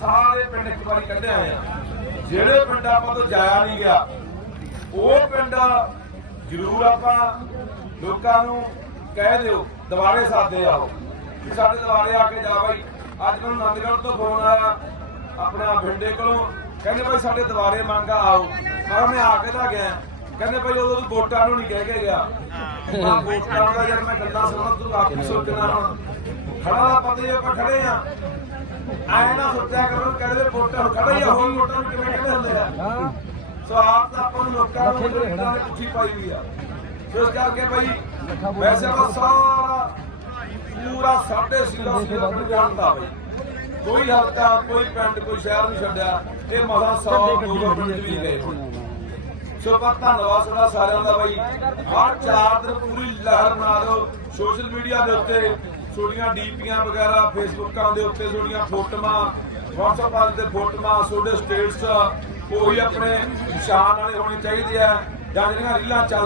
ਸਾਰੇ ਪਿੰਡ ਇੱਕ ਵਾਰੀ ਕੱਢਿਆ ਆ। ਜਿਹੜੇ ਪਿੰਡ ਆਪਾਂ ਤੋਂ ਜਾਇਆ ਨਹੀਂ ਗਿਆ, ਉਹ ਪਿੰਡ ਜ਼ਰੂਰ ਆਪਾਂ ਲੋਕਾਂ ਨੂੰ ਕਹਿ ਦਿਓ, ਦੁਬਾਰੇ ਸਾਦੇ ਆਓ ਕਿ ਸਾਡੇ ਦੁਬਾਰੇ ਆ ਕੇ ਜਾ ਬਾਈ, ਅੱਜ ਮੈਨੂੰ ਨੰਦਗੜ੍ਹ ਤੋਂ ਫੋਨ ਆਇਆ, ਆਪਣਾ ਭਿੰਡੇ ਕੋਲੋਂ, ਕਹਿੰਦੇ ਭਾਈ ਸਾਡੇ ਦੁਬਾਰੇ ਮੰਗਾ ਆਓ। ਮੈਂ ਮੈਂ ਆ ਕੇ ਤਾਂ ਗਿਆ, ਕਹਿੰਦੇ ਭਾਈ ਉਦੋਂ ਤੂੰ ਵੋਟਾਂ ਨੂੰ ਨਹੀਂ ਕਹਿ ਕੇ ਗਿਆ। ਮੈਂ ਵੋਟਾਂ ਦਾ ਯਾਰ ਮੈਂ ਗੱਲਾਂ ਸੁਣਾ ਤੂੰ ਆਪ ਸੋਚਣਾ ਹੁਣ। ਖੜਾ ਪਤਾ ਹੀ ਆਪਾਂ ਖੜੇ ਆ। ਐ ਨਾ ਸੋਚਿਆ ਕਰੋ ਕਹਿੰਦੇ ਵੋਟਾਂ ਨੂੰ ਖੜੇ ਹੀ ਹੋਰ ਵੋਟਾਂ ਨੂੰ ਕਿਵੇਂ ਕਹਿੰਦੇ ਹੁੰਦੇ ਆ? ਸੋ ਆਪ ਤਾਂ ਆਪਾਂ ਨੂੰ ਲੋਕਾਂ ਨੂੰ ਵੋਟਾਂ ਦੀ ਕੁੱਠੀ ਪਾਈ ਹੋਈ ਆ। ਸੋ ਇਸ ਕਰਕੇ ਭਾਈ ਵੈਸੇ ਤਾਂ ਸਾਰਾ ਪੂਰਾ ਸਾਡੇ ਸਿੱਧਾ ਸਿੱਧਾ ਜਾਣਦਾ ਭਾਈ ਕੋਈ ਹਲਕਾ ਕੋਈ ਪਿੰਡ ਕੋਈ ਸ਼ਹਿਰ ਨਹੀਂ ਛੱਡਿਆ। ਇਹ ਮਸਾਂ 100 200 ਪਿੰਡ ਵੀ ਗਏ। ਹੁਣ ਸੋ ਪਰ ਧੰਨਵਾਦ ਤੁਹਾਡਾ ਸਾਰਿਆਂ ਦਾ ਬਾਈ। ਹਰ ਚਾਰ ਦਿਨ ਪੂਰੀ ਲਹਿਰ ਬਣਾ ਦਿਓ। ਸੋਸ਼ਲ ਮੀਡੀਆ ਦੇ ਉੱਤੇ ਛੋਟੀਆਂ ਡੀਪੀਆਂ ਵਗੈਰਾ ਫੇਸਬੁੱਕਾਂ ਦੇ ਉੱਤੇ ਛੋਟੀਆਂ ਫੋਟੋਆਂ WhatsApp ਤੇ ਫੋਟੋਆਂ ਛੋਟੇ ਸਟੇਟਸ ਉਹੀ ਆਪਣੇ ਨਿਸ਼ਾਨ ਵਾਲੇ ਹੋਣੇ ਚਾਹੀਦੇ ਆ ਜਾਂ ਜਿਹੜੀਆਂ ਰੀਲਾਂ ਚੱਲ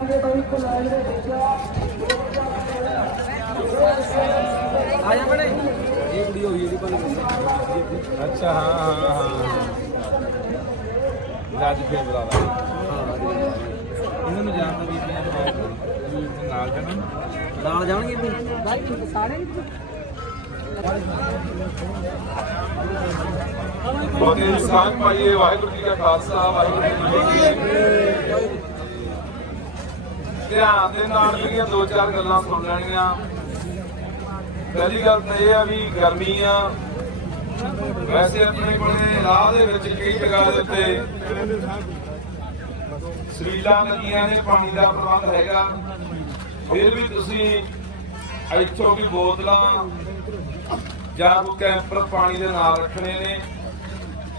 ਆਇਆ ਬੜੇ ਇਹ ਕੁੜੀ ਹੋਈ ਇਹਦੀ ਪਰ ਅੱਛਾ ਹਾਂ ਹਾਂ ਹਾਂ ਰਾਜ ਫੇਰ ਬੁਲਾ ਲਾ। ਇਹਨਾਂ ਨੂੰ ਜਾਣਦਾ ਵੀ ਮੈਂ ਨਾਲ ਜਾਣਾ। ਨਾਲ ਜਾਣਗੇ ਵੀ? ਸਾਰੇ ਬਹੁਤੇ ਸਾਂਝ ਪਾਈਏ, ਵਾਹਿਗੁਰੂ ਜੀ ਕਾ ਖਾਲਸਾ, ਵਾਹਿਗੁਰੂ ਜੀ ਕੀ ਫਤਿਹ। ਧਿਆਨ ਦੇ ਨਾਲ ਜਿਹੜੀਆਂ ਦੋ ਚਾਰ ਗੱਲਾਂ ਸੁਣ ਲੈਣੀਆਂ। ਪਹਿਲੀ ਗੱਲ ਤਾਂ ਇਹ ਆ ਵੀ ਗਰਮੀ ਆ। ਵੈਸੇ ਆਪਣੇ ਕੋਲੇ ਰਾਹ ਦੇ ਵਿੱਚ ਕਈ ਜਗ੍ਹਾ ਦੇ ਉੱਤੇ ਸਰੀਲਾਂ ਲੱਗੀਆਂ ਨੇ, ਪਾਣੀ ਦਾ ਪ੍ਰਬੰਧ ਹੈਗਾ। ਫਿਰ ਵੀ ਤੁਸੀਂ ਇੱਥੋਂ ਵੀ ਬੋਤਲਾਂ ਜਾਂ ਕੋਈ ਕੈਂਪਰ ਪਾਣੀ ਦੇ ਨਾਲ ਰੱਖਣੇ ਨੇ।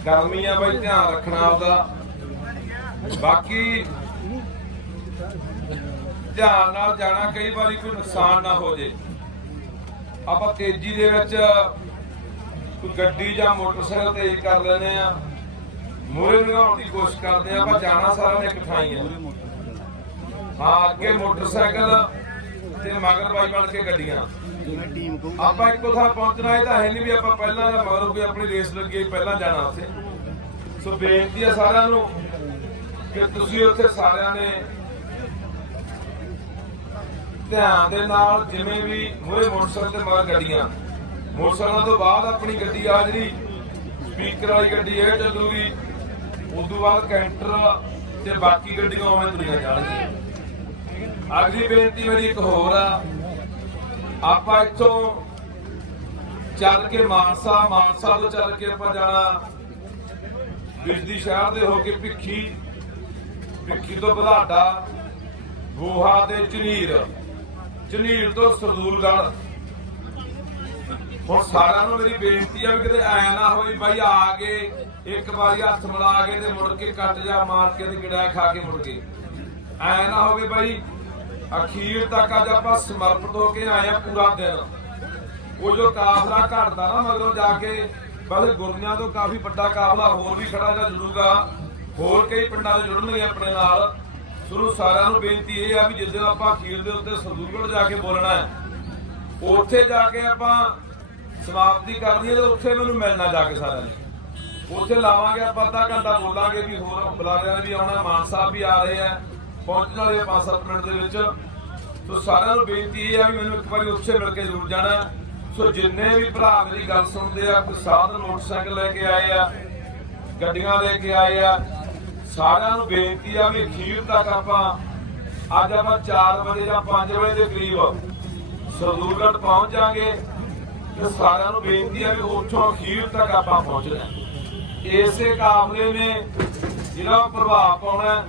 ਗਰਮੀ ਆ ਬਈ, ਧਿਆਨ ਰੱਖਣਾ ਆਪਦਾ। ਬਾਕੀ ਧਿਆਨ ਨਾਲ ਜਾਣਾ, ਕਈ ਵਾਰੀ ਕੋਈ ਨੁਕਸਾਨ ਨਾ ਹੋ ਜੇ। ਆਪਾਂ ਤੇਜ਼ੀ ਦੇ ਵਿੱਚ ਕੋਈ ਗੱਡੀ ਜਾਂ ਮੋਟਰਸਾਈਕਲ ਤੇਜ਼ ਕਰ ਲੈਂਦੇ ਆ। ਮੂਰੇ ਲਗਾਉਣ ਦੀ ਕੋਸ਼ਿਸ਼ ਕਰਦੇ ਆ, ਆਪਾਂ ਜਾਣਾ ਸਾਰਾ ਨੇ ਇਕਠਾਈ ਆ। ਹਾਂ ਅੱਗੇ ਮੋਟਰਸਾਈਕਲ ਤੇ ਮਗਰ ਬਾਈ ਬਣ ਕੇ ਗੱਡੀਆਂ। ਜਿਵੇਂ ਟੀਮ ਕਹੂ। ਆਪਾਂ ਇੱਕੋ ਥਾਂ ਪਹੁੰਚਣਾ ਇਹ ਤਾਂ ਹੈ ਨਹੀਂ ਵੀ ਆਪਾਂ ਪਹਿਲਾਂ ਦਾ ਮਗਰੋਂ ਕੋਈ ਆਪਣੀ ਰੇਸ ਲੱਗੀ ਪਹਿਲਾਂ ਜਾਣਾ ਉੱਥੇ। ਸੋ ਬੇਨਤੀ ਹੈ ਸਾਰਿਆਂ ਨੂੰ ਕਿ ਤੁਸੀਂ ਉੱਥੇ ਸਾਰਿਆਂ ਨੇ ਧਿਆਨ ਦੇ ਨਾਲ ਜਿਵੇਂ ਵੀ ਮੂਰੇ ਮੋਟਰਸਾਈਕਲ ਤੇ ਮਗਰ ਗੱਡੀਆਂ। ਮੋਟਰਸਾਈਕਲਾਂ ਤੋਂ ਬਾਅਦ ਆਪਣੀ ਗੱਡੀ ਆ ਜਿਹੜੀ ਸਪੀਕਰ ਵਾਲੀ ਗੱਡੀ ਇਹ ਚੱਲੂਗੀ ਉਸ ਤੋਂ ਬਾਅਦ ਕੈਂਟਰ ਤੇ ਬਾਕੀ ਗੱਡੀਆਂ ਉਵੇਂ ਤੁਰੀਆਂ ਜਾਣਗੀਆਂ। ਅਗਲੀ ਬੇਨਤੀ ਮੇਰੀ ਇੱਕ ਹੋਰ ਆ। ਆਪਾਂ ਇੱਥੋਂ ਚੱਲ ਕੇ ਮਾਨਸਾ ਮਾਨਸਾ ਤੋਂ ਚੱਲ ਕੇ ਆਪਾਂ ਜਾਣਾ ਬਿਜਲੀ ਸ਼ਹਿਰ ਦੇ ਹੋ ਕੇ ਭਿੱਖੀ। ਭਿੱਖੀ ਤੋਂ ਬਲਾਡਾ ਗੋਹਾ ਤੇ ਝਨੀਰ ਝਨੀਰ ਤੋਂ ਸਰਦੂਲਗੜ੍ਹ। ਹੁਣ ਸਾਰਿਆਂ ਨੂੰ ਮੇਰੀ ਬੇਨਤੀ ਆ ਵੀ ਕਿਤੇ ਐ ਨਾ ਹੋਈ, ਬਾਈ ਆ ਕੇ ਇੱਕ ਵਾਰੀ ਹੱਥ ਮਿਲਾ ਕੇ ਤੇ ਮੁੜ ਕੇ ਕੱਟ ਜਾ ਮਾਰ ਕੇ ਤੇ ਗਿੜਾ ਖਾ ਕੇ ਮੁੜ ਕੇ। ਐ ਨਾ ਹੋਵੇ ਬਾਈ ਅਖੀਰ ਤੱਕ ਅੱਜ ਆਪਾਂ ਸਮਰਪਿਤ ਹੋ ਕੇ ਆਏ ਆ ਪੂਰਾ ਦਿਨ। ਉਹ ਜੋ ਕਾਫਲਾ ਘਟਦਾ ਨਾ ਮਗਰੋਂ ਜਾ ਕੇ, ਬਸ ਗੁਰਨਿਆਂ ਤੋਂ ਕਾਫੀ ਵੱਡਾ ਕਾਫਲਾ ਹੋਰ ਵੀ ਖੜਾ ਜਾ ਜੁੜੂਗਾ। ਹੋਰ ਕਈ ਪਿੰਡਾਂ ਦੇ ਜੁੜਨਗੇ ਆਪਣੇ ਨਾਲ। ਸੁਣੋ ਸਾਰਿਆਂ ਨੂੰ ਬੇਨਤੀ ਇਹ ਆ ਵੀ ਜਿੱਦਾਂ ਆਪਾਂ ਅਖੀਰ ਦੇ ਉੱਤੇ ਸਰਦੂਲਗੜ੍ਹ ਜਾ ਕੇ ਬੋਲਣਾ ਹੈ, ਉੱਥੇ ਜਾ ਕੇ ਆਪਾਂ ਸਮਾਪਤੀ ਕਰਨੀ ਹੈ ਤੇ ਉੱਥੇ ਮੈਨੂੰ ਮਿਲਣਾ ਜਾ ਕੇ ਸਾਰਿਆਂ ਨੇ। ਉੱਥੇ ਲਾਵਾਂਗੇ ਆਪਾਂ ਅੱਧਾ ਘੰਟਾ ਬੋਲਾਂਗੇ ਵੀ ਹੋਰ ਬੁਲਾਰਿਆਂ ਨੇ ਵੀ ਆਉਣਾ, ਮਾਨ ਸਾਹਿਬ ਵੀ ਆ ਰਹੇ ਆ ਪਹੁੰਚਣ ਵਾਲੇ 5-7 ਮਿੰਟ ਦੇ ਵਿੱਚ। ਸੋ ਸਾਰਿਆਂ ਨੂੰ ਬੇਨਤੀ ਇਹ ਆ ਵੀ ਮੈਨੂੰ ਇੱਕ ਵਾਰੀ ਉੱਥੇ ਮਿਲ ਕੇ ਜ਼ਰੂਰ ਜਾਣਾ ਸੋ ਜਿੰਨੇ ਵੀ ਭਰਾ ਮੇਰੀ ਗੱਲ ਸੁਣਦੇ ਆ, ਕੋਈ ਸਾਧਨ ਮੋਟਰਸਾਈਕਲ ਲੈ ਕੇ ਆਏ ਆ, ਗੱਡੀਆਂ ਲੈ ਕੇ ਆਏ ਆ, ਸਾਰਿਆਂ ਨੂੰ ਬੇਨਤੀ ਆ ਵੀ ਅਖੀਰ ਤੱਕ ਆਪਾਂ, ਅੱਜ ਆਪਾਂ 4 ਵਜੇ ਜਾਂ 5 ਵਜੇ ਦੇ ਕਰੀਬ ਸਰਦੂਲਗੜ੍ਹ ਪਹੁੰਚ ਜਾਾਂਗੇ। ਤੇ ਸਾਰਿਆਂ ਨੂੰ ਬੇਨਤੀ ਆ ਵੀ ਉੱਥੋਂ ਅਖੀਰ ਤੱਕ ਆਪਾਂ ਪਹੁੰਚਣਾ ਇਸੇ ਕਾਫਲੇ ਨੇ ਜਿਹੜਾ ਪ੍ਰਭਾਵ ਪਾਉਣਾ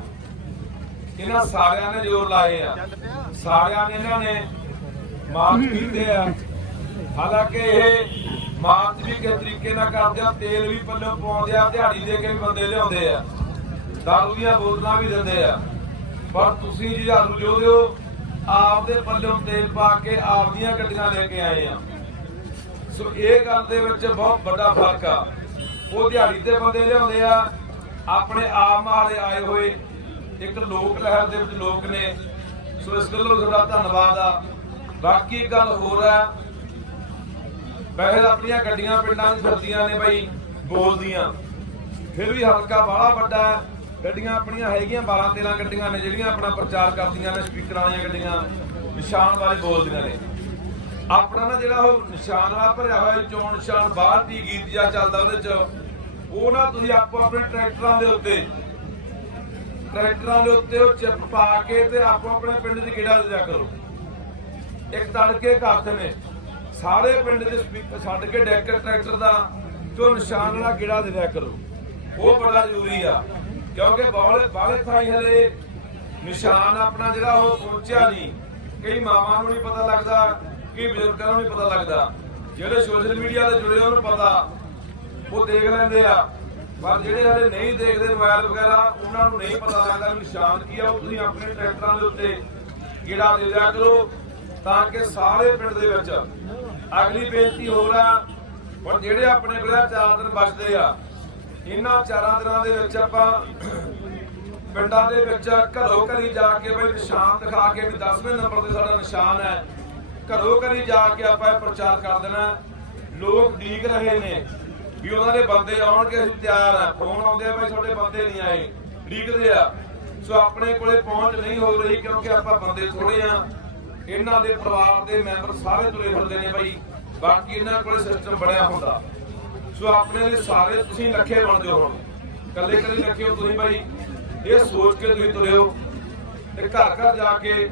ਇਹਨਾਂ ਸਾਰਿਆਂ ਨੇ ਜ਼ੋਰ ਲਾਏ ਆ। ਸਾਰਿਆਂ ਨੇ ਇਹਨਾਂ ਨੇ ਮਾਰਚ ਕੀਤੇ ਆ। ਹਾਲਾਂਕਿ ਇਹ ਮਾਰਚ ਵੀ ਕਿਸ ਤਰੀਕੇ ਨਾਲ ਕਰਦੇ ਆ, ਤੇਲ ਵੀ ਪੱਲੇ ਪਾਉਂਦੇ ਆ, ਦਿਹਾੜੀ ਦੇ ਕੇ ਬੰਦੇ ਲਿਆਉਂਦੇ ਆ। ਦਾਰੂ ਦੀਆਂ ਬੋਤਲਾਂ ਵੀ ਦਿੰਦੇ ਆ। ਪਰ ਤੁਸੀਂ ਜੀ ਜੁਝਾਰੂ ਜੋ ਦਿਓ ਆਪਦੇ ਪੱਲਿਓਂ ਤੇਲ ਪਾ ਕੇ ਆਪਦੀਆਂ ਗੱਡੀਆਂ ਲੈ ਕੇ ਆਏ ਆ। ਸੋ ਇਹ ਗੱਲ ਦੇ ਵਿੱਚ ਬਹੁਤ ਵੱਡਾ ਫ਼ਰਕ ਆ। ਉਹ ਦਿਹਾੜੀ ਤੇ ਬੰਦੇ ਲਿਆਉਂਦੇ ਆ, ਆਪਣੇ ਆਪ ਮਾਰੇ ਆਏ ਹੋਏ। ਇੱਕ ਲੋਕ ਲਹਿਰ ਦੇ ਵਿੱਚ ਲੋਕ ਨੇ। ਸੋ ਇਸ ਗੱਲੋਂ ਤੁਹਾਡਾ ਧੰਨਵਾਦ ਆ। ਬਾਕੀ ਗੱਲ ਹੋਰ ਆ। ਵੈਸੇ ਆਪਣੀਆਂ ਗੱਡੀਆਂ ਪਿੰਡਾਂ 'ਚ ਫਿਰਦੀਆਂ ਨੇ ਬਾਈ ਬੋਲਦੀਆਂ ਫਿਰ ਵੀ ਹਲਕਾ ਬਾਹਲਾ ਵੱਡਾ ਗੱਡੀਆਂ ਆਪਣੀਆਂ ਹੈਗੀਆਂ 12 13 ਗੱਡੀਆਂ ਨੇ, ਜਿਹੜੀਆਂ ਆਪਣਾ ਪ੍ਰਚਾਰ ਕਰਦੀਆਂ ਨੇ, ਸਪੀਕਰਾਂ ਵਾਲੀਆਂ ਗੱਡੀਆਂ, ਨਿਸ਼ਾਨ ਵਾਲੇ ਬੋਲਦੀਆਂ ਨੇ। ਆਪਣਾ ਨਾ ਜਿਹੜਾ ਉਹ ਨਿਸ਼ਾਨ ਵਾਲਾ ਭਰਿਆ ਹੋਇਆ ਚੋਣ ਨਿਸ਼ਾਨ ਬਾਹਰ ਦੀ ਗੀਤ ਜਿਹਾ ਚੱਲਦਾ ਉਹਦੇ ਚ। ਉਹ ਨਾ ਤੁਸੀਂ ਆਪੋ ਆਪਣੇ ਟਰੈਕਟਰਾਂ ਦੇ ਉੱਤੇ ਟਰੈਕਟਰਾਂ ਦੇ ਉੱਤੇ ਉਹ ਚਿੱਪ ਪਾ ਕੇ ਤੇ ਆਪੋ ਆਪਣੇ ਪਿੰਡ ਦੀ ਗੇੜਾ ਦੇ ਕਰੋ। ਇੱਕ ਤੜਕੇ ਕੱਖ ਨੇ। ਸਾਰੇ ਪਿੰਡ ਦੇ ਸਪੀਕਰ ਛੱਡ ਕੇ ਡੈਕ ਟਰੈਕਟਰ ਦਾ ਜੋ ਨਿਸ਼ਾਨ ਵਾਲਾ ਗੇੜਾ ਦੇ ਦਿਆ ਕਰੋ। ਉਹ ਬੜਾ ਜ਼ਰੂਰੀ ਆ, ਕਿਉਂਕਿ ਬਾਹਲੇ ਬਾਹਲੇ ਥਾਈ ਹਲੇ ਨਿਸ਼ਾਨ ਆਪਣਾ ਜਿਹੜਾ ਉਹ ਪਹੁੰਚਿਆ ਨਹੀਂ। ਕਈ ਮਾਵਾਂ ਨੂੰ ਨਹੀਂ ਪਤਾ ਲੱਗਦਾ, ਕਈ ਬਜ਼ੁਰਗਾਂ ਨੂੰ ਨਹੀਂ ਪਤਾ ਲੱਗਦਾ। ਜਿਹੜੇ ਸੋਸ਼ਲ ਮੀਡੀਆ ਤੇ ਜੁੜੇ ਉਹਨਾਂ ਨੂੰ ਪਤਾ। ਉਹ ਦੇਖ ਲੈਂਦੇ ਆ। ਪਰ ਜਿਹੜੇ ਹਲੇ ਨਹੀਂ ਦੇਖਦੇ ਮੋਬਾਈਲ ਵਗੈਰਾ, ਉਹਨਾਂ ਨੂੰ ਨਹੀਂ ਪਤਾ ਲੱਗਦਾ ਵੀ ਨਿਸ਼ਾਨ ਕੀ ਆ, ਉਹ ਤੁਸੀਂ ਆਪਣੇ ਟਰੈਕਟਰਾਂ ਦੇ ਉੱਤੇ ਗੇੜਾ ਦੇ ਦਿਆ ਕਰੋ ਤਾਂ ਕਿ ਸਾਰੇ ਪਿੰਡ ਦੇ ਵਿੱਚ ਅਗਲੀ ਬੇਨਤੀ ਹੋਰ ਆ, ਹੁਣ ਜਿਹੜੇ ਆਪਣੇ ਕੋਲ ਚਾਰ ਦਿਨ ਬਚਦੇ ਆ, ਇਹਨਾਂ ਚਾਰਾਂ ਦਿਨਾਂ ਦੇ ਵਿੱਚ ਆਪਾਂ ਪਿੰਡਾਂ ਦੇ ਵਿੱਚ ਘਰੋਂ ਘਰੀ ਜਾ ਕੇ ਬਈ ਨਿਸ਼ਾਨ ਦਿਖਾ ਕੇ ਵੀ 10ਵੇਂ ਨੰਬਰ ਤੇ ਸਾਡਾ ਨਿਸ਼ਾਨ ਹੈ। ਘਰੋਂ ਘਰੀ ਜਾ ਕੇ ਆਪਾਂ ਇਹ ਪ੍ਰਚਾਰ ਕਰ ਦੇਣਾ। ਲੋਕ ਡੀਕ ਰਹੇ ਨੇ। ਵੀ ਉਹਨਾਂ ਦੇ ਬੰਦੇ ਆਉਣਗੇ, ਅਸੀਂ ਤਿਆਰ ਆ। ਫੋਨ ਆਉਂਦੇ ਆ ਬਈ ਤੁਹਾਡੇ ਬੰਦੇ ਨਹੀਂ ਆਏ। ਡੀਕਦੇ ਆ। ਸੋ ਆਪਣੇ ਕੋਲੇ ਪਹੁੰਚ ਨਹੀਂ ਹੋ ਰਹੀ ਕਿਉਂਕਿ ਆਪਾਂ ਬੰਦੇ ਥੋੜੇ ਆ। ਇਹਨਾਂ ਦੇ ਪਰਿਵਾਰ ਦੇ ਮੈਂਬਰ ਸਾਰੇ ਤੁਰੇ ਫਿਰਦੇ ਨੇ ਬਾਈ। ਬਾਕੀ ਇਹਨਾਂ ਕੋਲੇ ਸਿਸਟਮ ਬਣਿਆ ਹੁੰਦਾ। ਸੋ ਆਪਣੇ ਲਈ ਸਾਰੇ ਤੁਸੀਂ ਲੱਖੇ ਬਣ ਜਾਓ ਕੱਲੇ ਕੱਲੇ ਲੱਖੇ ਤੁਸੀਂ ਬਾਈ। ਇਹ ਸੋਚ ਕੇ ਤੁਸੀਂ ਤੁਰਿਓ ਤੇ ਘਰ ਘਰ ਜਾ ਕੇ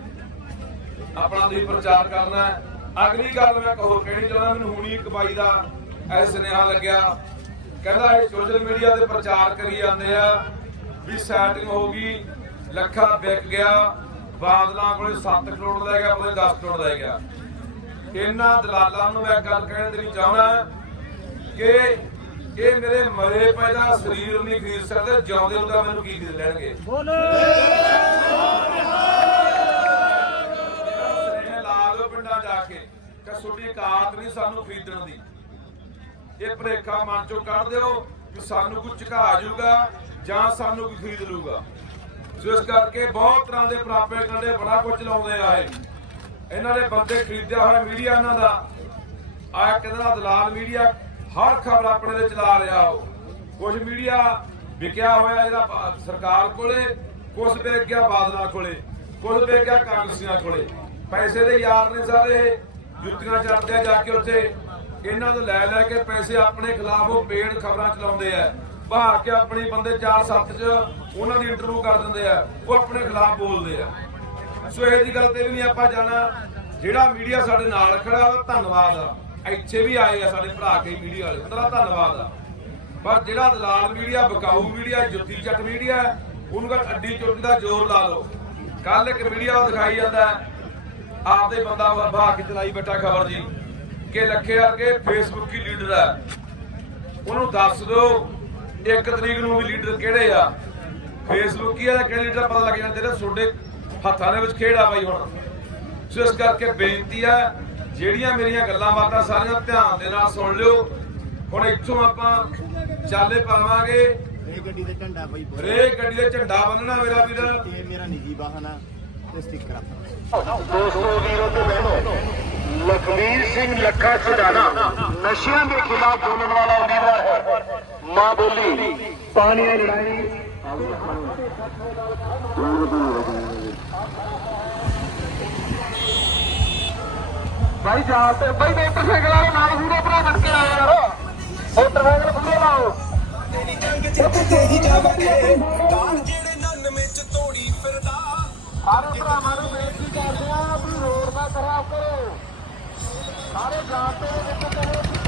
ਆਪਣਾ ਤੁਸੀਂ ਪ੍ਰਚਾਰ ਕਰਨਾ ਅਗਲੀ ਗੱਲ ਮੈਂ ਕਹੋ, ਕਹਿਣੀ ਚਾਹੁੰਦਾ, ਮੈਨੂੰ ਹੁਣੀ ਇੱਕ ਬਾਈ ਦਾ ਐ ਸੁਨੇਹਾ ਲੱਗਿਆ। ਕਹਿੰਦਾ ਇਹ ਸੋਸ਼ਲ ਮੀਡੀਆ ਤੇ ਪ੍ਰਚਾਰ ਕਰੀ ਜਾਂਦੇ ਆ ਵੀ ਸੈਟਿੰਗ ਹੋ ਗਈ ਲੱਖਾ ਵਿਕ ਗਿਆ ਬਾਦਲਾਂ ਕੋਲੇ 7 ਕਰੋੜ ਲੈ ਗਿਆ ਕੋਲੇ 10 ਕਰੋੜ ਲੈ ਗਿਆ। ਇਹਨਾਂ ਦਲਾਲਾਂ ਨੂੰ ਮੈਂ ਗੱਲ ਕਹਿਣ ਦੇਣੀ ਚਾਹੁੰਦਾ ਕਿ ਇਹ ਮੇਰੇ ਮਰੇ ਪਹਿਲਾ ਸਰੀਰ ਨਹੀਂ ਖਰੀਦ ਸਕਦੇ ਜਿਉਂਦੇ ਨੂੰ ਤਾਂ ਮੈਨੂੰ ਕੀ ਖਰੀਦ ਲੈਣਗੇ? ਇਹ ਲਾ ਲਓ ਪਿੰਡਾਂ ਜਾ ਕੇ ਕਿ ਤੁਹਾਡੀ ਕਾਤ ਨਹੀਂ ਸਾਨੂੰ ਖਰੀਦਣ ਦੀ। ਇਹ ਭਰੇਖਾ ਮਨ ਚੋਂ ਕੱਢ ਦਿਓ ਕਿ ਸਾਨੂੰ ਕੋਈ ਝੁਕਾ ਜਾਊਗਾ ਜਾਂ ਸਾਨੂੰ ਕੋਈ ਖਰੀਦ ਲੂਗਾ। ਸੋ ਇਸ ਕਰਕੇ ਬਹੁਤ ਤਰ੍ਹਾਂ ਦੇ ਪ੍ਰਾਪੇ ਕੰਡੇ ਬੜਾ ਕੁਝ ਲਾਉਂਦੇ ਆ ਇਹਨਾਂ ਦੇ ਬੰਦੇ ਖਰੀਦਿਆ ਹੋਇਆ ਮੀਡੀਆ ਇਹਨਾਂ ਦਾ। ਆ ਕਿਹਦਾ ਦਲਾਲ ਮੀਡੀਆ ਹਰ ਖਬਰ ਆਪਣੇ ਦੇ ਚਲਾ ਰਿਹਾ ਉਹ। ਕੁਝ ਮੀਡੀਆ ਵਿਕਿਆ ਹੋਇਆ ਇਹਦਾ ਸਰਕਾਰ ਕੋਲੇ ਕੁਝ ਵੇਚ ਗਿਆ ਬਾਦਲਾਂ ਕੋਲੇ ਕੁਝ ਵੇਚ ਗਿਆ ਕਾਂਗਰਸੀਆਂ ਕੋਲੇ। ਪੈਸੇ ਦੇ ਯਾਰ ਨੇ ਸਾਰੇ ਇਹ, ਜੁੱਤੀਆਂ ਚੜਦੇ ਜਾ ਕੇ ਉੱਥੇ। ਇਹਨਾਂ ਤੋਂ ਲੈ ਲੈ ਕੇ ਪੈਸੇ ਆਪਣੇ ਖਿਲਾਫ ਉਹ ਪੇਡ ਖਬਰਾਂ ਚਲਾਉਂਦੇ ਆ। ਬਾਹਰ ਕੇ ਆਪਣੀ ਬੰਦੇ 4-7 ਚ ਉਹਨਾਂ ਦੀ ਇੰਟਰਵਿਊ ਕਰ ਦਿੰਦੇ ਆ। ਉਹ ਆਪਣੇ ਖਿਲਾਫ ਬੋਲਦੇ ਆ। ਸੋ ਇਹ ਦੀ ਗੱਲ ਤੇ ਵੀ ਨਹੀਂ ਆਪਾਂ ਜਾਣਾ। ਜਿਹੜਾ ਮੀਡੀਆ ਸਾਡੇ ਨਾਲ ਖੜਾ ਉਹਦਾ ਧੰਨਵਾਦ ਆ। ਇੱਥੇ ਵੀ ਆਏ ਆ ਸਾਡੇ ਭਰਾ ਕੇ ਮੀਡੀਆ ਵਾਲੇ ਉਹਦਾ ਧੰਨਵਾਦ ਆ। ਪਰ ਜਿਹੜਾ ਦਲਾਲ ਮੀਡੀਆ ਬਕਾਊ ਮੀਡੀਆ ਜੁੱਤੀ ਚੱਕ ਮੀਡੀਆ ਉਹਨੂੰ ਕਹ ਅੱਡੀ ਚੁੱਕ ਦਾ ਜ਼ੋਰ ਲਾ ਲਓ। ਕੱਲ ਇੱਕ ਮੀਡੀਆ ਦਿਖਾਈ ਜਾਂਦਾ। ਹੈ, ਆਪਦੇ ਬੰਦਾ ਬਹਾ ਕੇ ਚਲਾਈ ਬੈਠਾ ਖਬਰ ਜੀ। ਕਿ ਲੱਖੇ ਵਰਗੇ ਫੇਸਬੁੱਕੀ ਲੀਡਰ ਹੈ ਉਹਨੂੰ ਦੱਸ ਦਿਓ ਇੱਕ ਤਰੀਕ ਨੂੰ ਵੀ ਲੀਡਰ ਕਿਹੜੇ ਆ? ਫੇਸਬੁੱਕ ਹੀ ਆ ਕਿਹੜੇ ਲੀਡਰ ਪਤਾ ਲੱਗ ਜਾਂਦਾ ਜਿਹੜਾ ਤੁਹਾਡੇ ਹੱਥਾਂ ਦੇ ਵਿੱਚ ਖੇਡ ਆ ਬਾਈ ਹੁਣ। ਸੋ ਇਸ ਕਰਕੇ ਬੇਨਤੀ ਆ ਜਿਹੜੀਆਂ ਮੇਰੀਆਂ ਗੱਲਾਂ ਬਾਤਾਂ ਸਾਰੀਆਂ ਧਿਆਨ ਦੇ ਨਾਲ ਸੁਣ ਲਿਓ। ਹੁਣ ਇੱਥੋਂ ਆਪਾਂ ਚਾਲੇ ਪਾਵਾਂਗੇ ਇਹ ਗੱਡੀ ਦੇ ਝੰਡਾ ਬਈ ਹਰੇਕ ਗੱਡੀ ਦੇ ਝੰਡਾ ਬੰਨਣਾ ਮੇਰਾ ਵੀਰ। ਇਹ ਮੇਰਾ ਨਿੱਜੀ ਵਾਹਨ ਆ ਤੇ ਸਟicker ਆ। ਦੋਸਤੋ ਵੀਰੋ ਤੇ ਬਹਿਣੋ। ਲਖਵੀਰ ਸਿੰਘ ਲੱਖਾ ਛਡਾਣਾ ਨਸ਼ਿਆਂ ਦੇ ਖਿਲਾਫ ਬੋਲਣ ਵਾਲਾ ਉਮੀਦਵਾਰ ਹੈ। ਮਾਂ ਬੋਲੀ। ਪਾਣੀ ਦੀ ਲੜਾਈ। ਭਾਈ ਜਾ ਤੇ ਭਾਈ ਮੋਟਰਸਾਈਕਲ ਵਾਲੇ ਨਾਲ ਵੀਰੇ ਭਰਾ ਬਣ ਕੇ ਆਏ ਯਾਰ। ਮੋਟਰਸਾਈਕਲ ਖੁੱਲੇ ਲਾਓ। ਤੇਰੀ ਜੰਗ ਚ ਕਿਤੇ ਹੀ ਜਾਵਾਂਗੇ ਕਾਲ ਜਿਹੜੇ ਨੰਨ ਵਿੱਚ ਤੋੜੀ ਫਿਰਦਾ ਸਾਰੇ ਭਰਾਵਾਂ ਨੂੰ ਬੇਨਤੀ ਕਰਦੇ ਆ ਵੀ ਰੋਡ ਨਾ ਖਰਾਬ ਕਰੋ। ਸਾਰੇ ਜਾਣਦੇ ਨੇ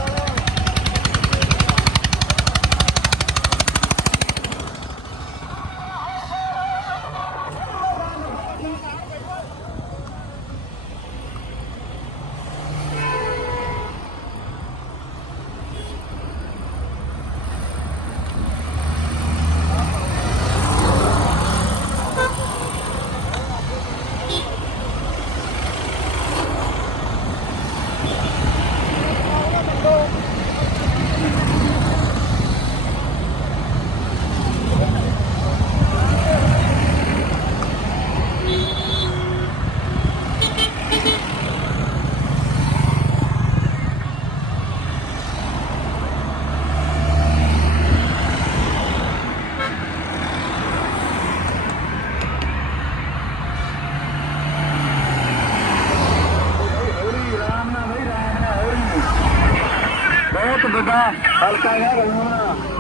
ਬਹੁਤ ਵੱਡਾ ਹਲਕਾ ਹੈ ਰੋਣਾ